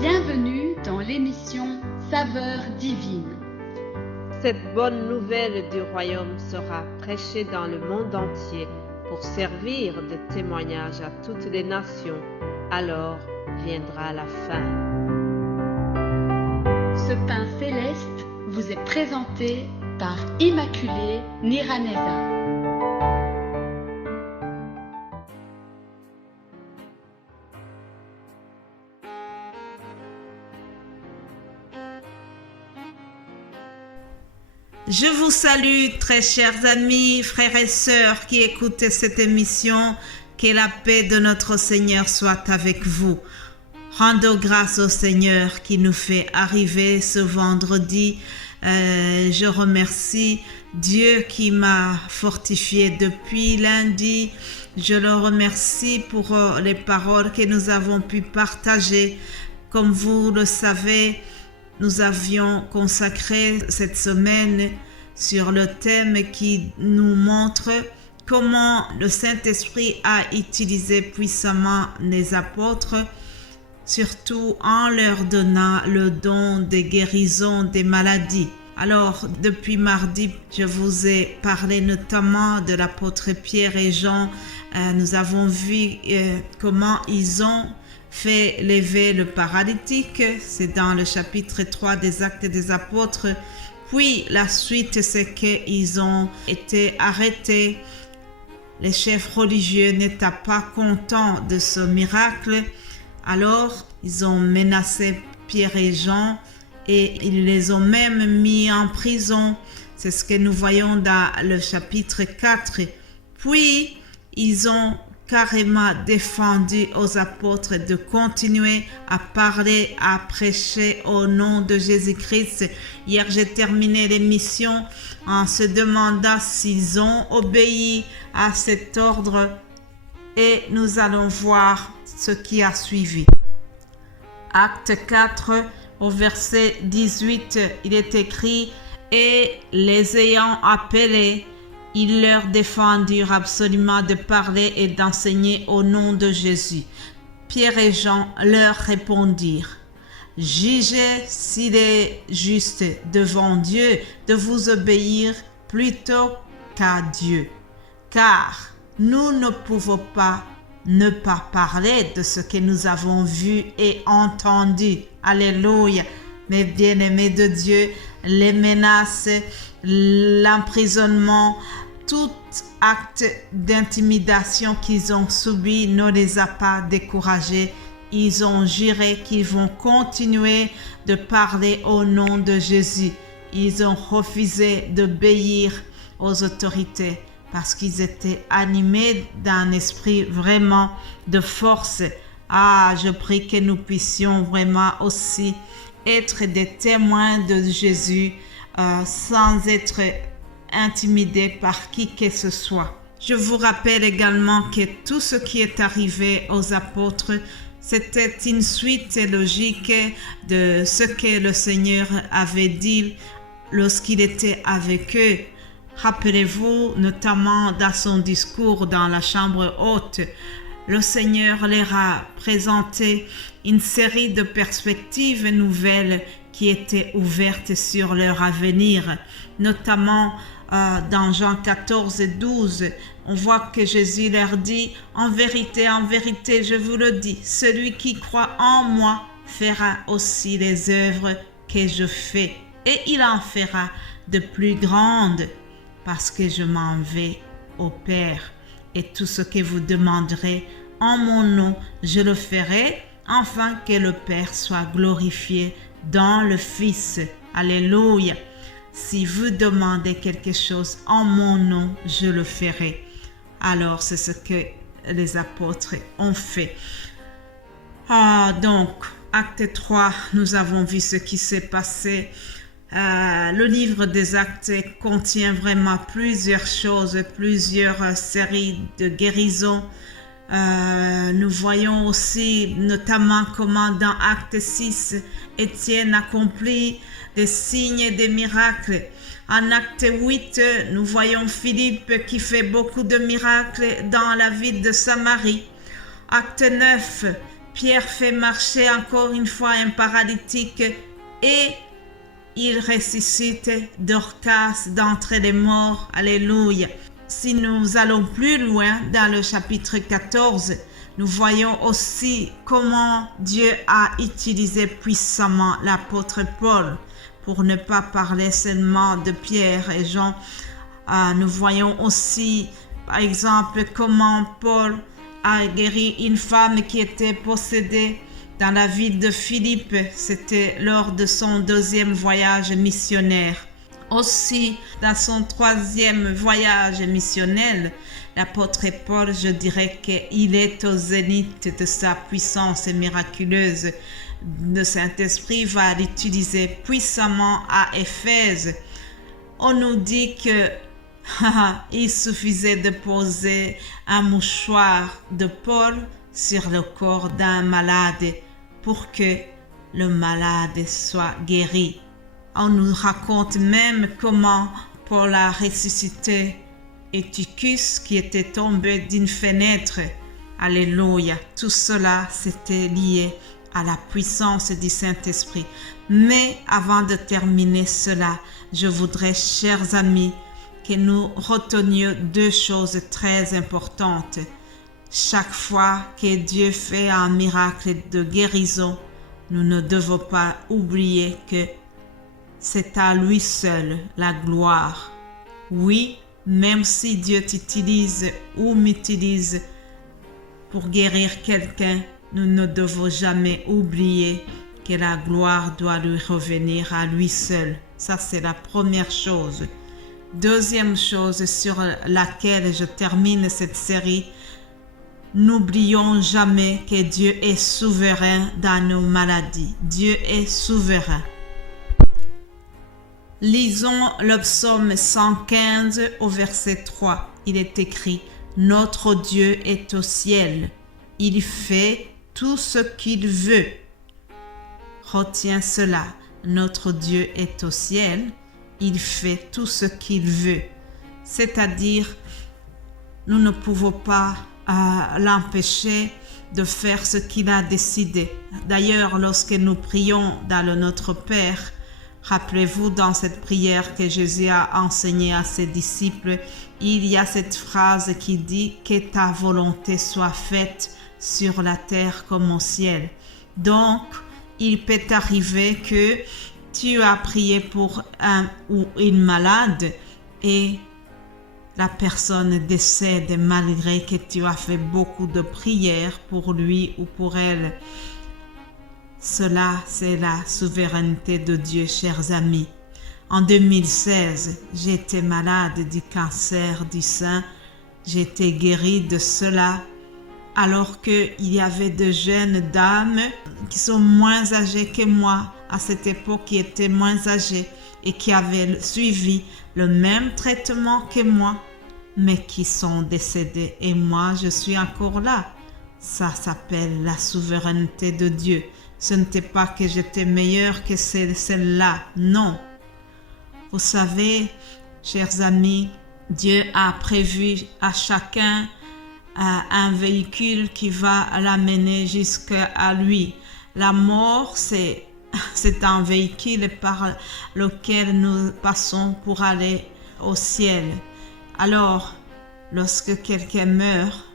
Bienvenue dans l'émission Saveurs divines. Cette bonne nouvelle du royaume sera prêchée dans le monde entier pour servir de témoignage à toutes les nations. Alors viendra la fin. Ce pain céleste vous est présenté par Immaculée Niraneza. Je vous salue, très chers amis, frères et sœurs qui écoutez cette émission. Que la paix de notre Seigneur soit avec vous. Rendons grâce au Seigneur qui nous fait arriver ce vendredi. Je remercie Dieu qui m'a fortifié depuis lundi. Je le remercie pour les paroles que nous avons pu partager. Comme vous le savez, nous avions consacré cette semaine sur le thème qui nous montre comment le Saint-Esprit a utilisé puissamment les apôtres, surtout en leur donnant le don de guérison des maladies. Alors, depuis mardi, je vous ai parlé notamment de l'apôtre Pierre et Jean. Nous avons vu comment ils ont fait lever le paralytique. C'est dans le chapitre 3 des Actes des Apôtres. Puis, la suite, c'est qu'ils ont été arrêtés. Les chefs religieux n'étaient pas contents de ce miracle. Alors, ils ont menacé Pierre et Jean et ils les ont même mis en prison. C'est ce que nous voyons dans le chapitre 4. Puis, ils ont carrément défendu aux apôtres de continuer à parler, à prêcher au nom de Jésus-Christ. Hier, j'ai terminé l'émission en se demandant s'ils ont obéi à cet ordre et nous allons voir ce qui a suivi. Acte 4, au verset 18, il est écrit « Et les ayant appelés, ils leur défendirent absolument de parler et d'enseigner au nom de Jésus. Pierre et Jean leur répondirent, « Jugez s'il est juste devant Dieu de vous obéir plutôt qu'à Dieu. Car nous ne pouvons pas ne pas parler de ce que nous avons vu et entendu. » Alléluia. Mes bien-aimés de Dieu, les menaces, l'emprisonnement, tout acte d'intimidation qu'ils ont subi ne les a pas découragés. Ils ont juré qu'ils vont continuer de parler au nom de Jésus. Ils ont refusé d'obéir aux autorités parce qu'ils étaient animés d'un esprit vraiment de force. Je prie que nous puissions vraiment aussi être des témoins de Jésus sans être intimidés par qui que ce soit. Je vous rappelle également que tout ce qui est arrivé aux apôtres, c'était une suite logique de ce que le Seigneur avait dit lorsqu'il était avec eux. Rappelez-vous, notamment dans son discours dans la chambre haute, le Seigneur leur a présenté une série de perspectives nouvelles qui étaient ouvertes sur leur avenir. Notamment dans Jean 14 et 12, on voit que Jésus leur dit « En vérité, je vous le dis, celui qui croit en moi fera aussi les œuvres que je fais, et il en fera de plus grandes, parce que je m'en vais au Père. Et tout ce que vous demanderez en mon nom, je le ferai, afin que le Père soit glorifié dans le Fils. » Alléluia. Si vous demandez quelque chose en mon nom, je le ferai. Alors, c'est ce que les apôtres ont fait. Donc, acte 3, nous avons vu ce qui s'est passé. Le livre des Actes contient vraiment plusieurs choses, plusieurs séries de guérisons. Nous voyons aussi notamment comment dans Acte 6, Étienne accomplit des signes et des miracles. En Acte 8, nous voyons Philippe qui fait beaucoup de miracles dans la ville de Samarie. Acte 9, Pierre fait marcher encore une fois un paralytique et il ressuscite Dorcas d'entre les morts. Alléluia. Si nous allons plus loin dans le chapitre 14, nous voyons aussi comment Dieu a utilisé puissamment l'apôtre Paul. Pour ne pas parler seulement de Pierre et Jean, nous voyons aussi, par exemple, comment Paul a guéri une femme qui était possédée dans la ville de Philippe. C'était lors de son 2e voyage missionnaire. Aussi, dans son 3e voyage missionnel, l'apôtre Paul, je dirais qu'il est au zénith de sa puissance miraculeuse. Le Saint-Esprit va l'utiliser puissamment à Éphèse. On nous dit que il suffisait de poser un mouchoir de Paul sur le corps d'un malade pour que le malade soit guéri. On nous raconte même comment Paul a ressuscité Eutychus qui était tombé d'une fenêtre. Alléluia. Tout cela, c'était lié à la puissance du Saint-Esprit. Mais avant de terminer cela, je voudrais, chers amis, que nous retenions 2 choses très importantes. Chaque fois que Dieu fait un miracle de guérison, nous ne devons pas oublier que c'est à lui seul la gloire. Oui, même si Dieu t'utilise ou m'utilise pour guérir quelqu'un, nous ne devons jamais oublier que la gloire doit lui revenir à lui seul. Ça, c'est la première chose. Deuxième chose sur laquelle je termine cette série, n'oublions jamais que Dieu est souverain dans nos maladies. Dieu est souverain. Lisons le psaume 115 au verset 3. Il est écrit « Notre Dieu est au ciel. Il fait tout ce qu'il veut. » Retiens cela. Notre Dieu est au ciel. Il fait tout ce qu'il veut. C'est-à-dire, nous ne pouvons pas l'empêcher de faire ce qu'il a décidé. D'ailleurs, lorsque nous prions dans le Notre Père, rappelez-vous dans cette prière que Jésus a enseignée à ses disciples, il y a cette phrase qui dit « Que ta volonté soit faite sur la terre comme au ciel ». Donc, il peut arriver que tu as prié pour un ou une malade et la personne décède malgré que tu as fait beaucoup de prières pour lui ou pour elle. Cela, c'est la souveraineté de Dieu, chers amis. En 2016, j'étais malade du cancer du sein. J'ai été guérie de cela alors qu'il y avait de jeunes dames qui sont moins âgées que moi à cette époque, qui étaient moins âgées et qui avaient suivi le même traitement que moi, mais qui sont décédées. Et moi, je suis encore là. Ça s'appelle la souveraineté de Dieu. Ce n'était pas que j'étais meilleure que celle-là. Non. Vous savez, chers amis, Dieu a prévu à chacun un véhicule qui va l'amener jusqu'à lui. La mort, c'est un véhicule par lequel nous passons pour aller au ciel. Alors, lorsque quelqu'un meurt,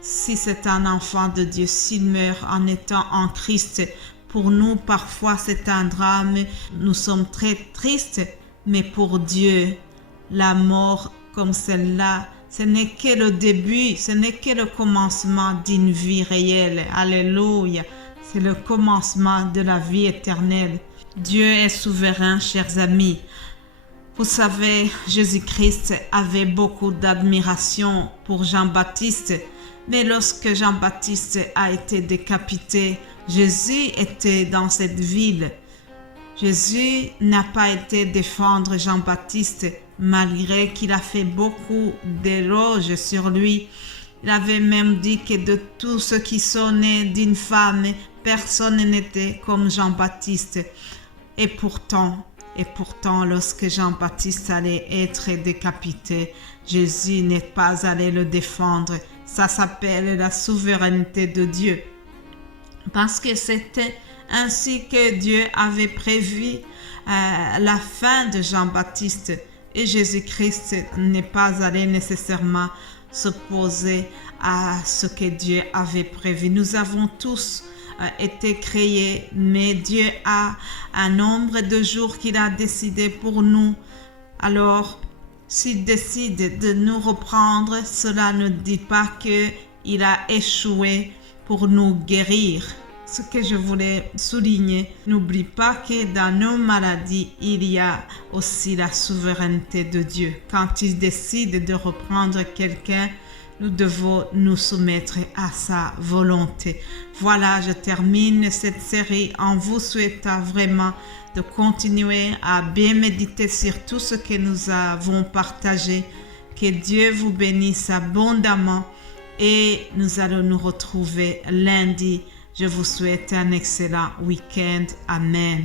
si c'est un enfant de Dieu, s'il meurt en étant en Christ, pour nous, parfois, c'est un drame. Nous sommes très tristes, mais pour Dieu, la mort comme celle-là, ce n'est que le début, ce n'est que le commencement d'une vie réelle. Alléluia. C'est le commencement de la vie éternelle. Dieu est souverain, chers amis. Vous savez, Jésus-Christ avait beaucoup d'admiration pour Jean-Baptiste, mais lorsque Jean-Baptiste a été décapité, Jésus était dans cette ville. Jésus n'a pas été défendre Jean-Baptiste, malgré qu'il a fait beaucoup d'éloges sur lui. Il avait même dit que de tous ceux qui sont nés d'une femme, personne n'était comme Jean-Baptiste. Et pourtant, lorsque Jean-Baptiste allait être décapité, Jésus n'est pas allé le défendre. Ça s'appelle la souveraineté de Dieu. parce que c'était ainsi que Dieu avait prévu la fin de Jean-Baptiste. Et Jésus-Christ n'est pas allé nécessairement s'opposer à ce que Dieu avait prévu. Nous avons tous été créés, mais Dieu a un nombre de jours qu'il a décidé pour nous. Alors, s'il décide de nous reprendre, cela ne dit pas qu'il a échoué pour nous guérir. Ce que je voulais souligner, n'oublie pas que dans nos maladies, il y a aussi la souveraineté de Dieu. Quand il décide de reprendre quelqu'un, nous devons nous soumettre à sa volonté. Voilà, je termine cette série en vous souhaitant vraiment de continuer à bien méditer sur tout ce que nous avons partagé. Que Dieu vous bénisse abondamment et nous allons nous retrouver lundi. Je vous souhaite un excellent week-end. Amen.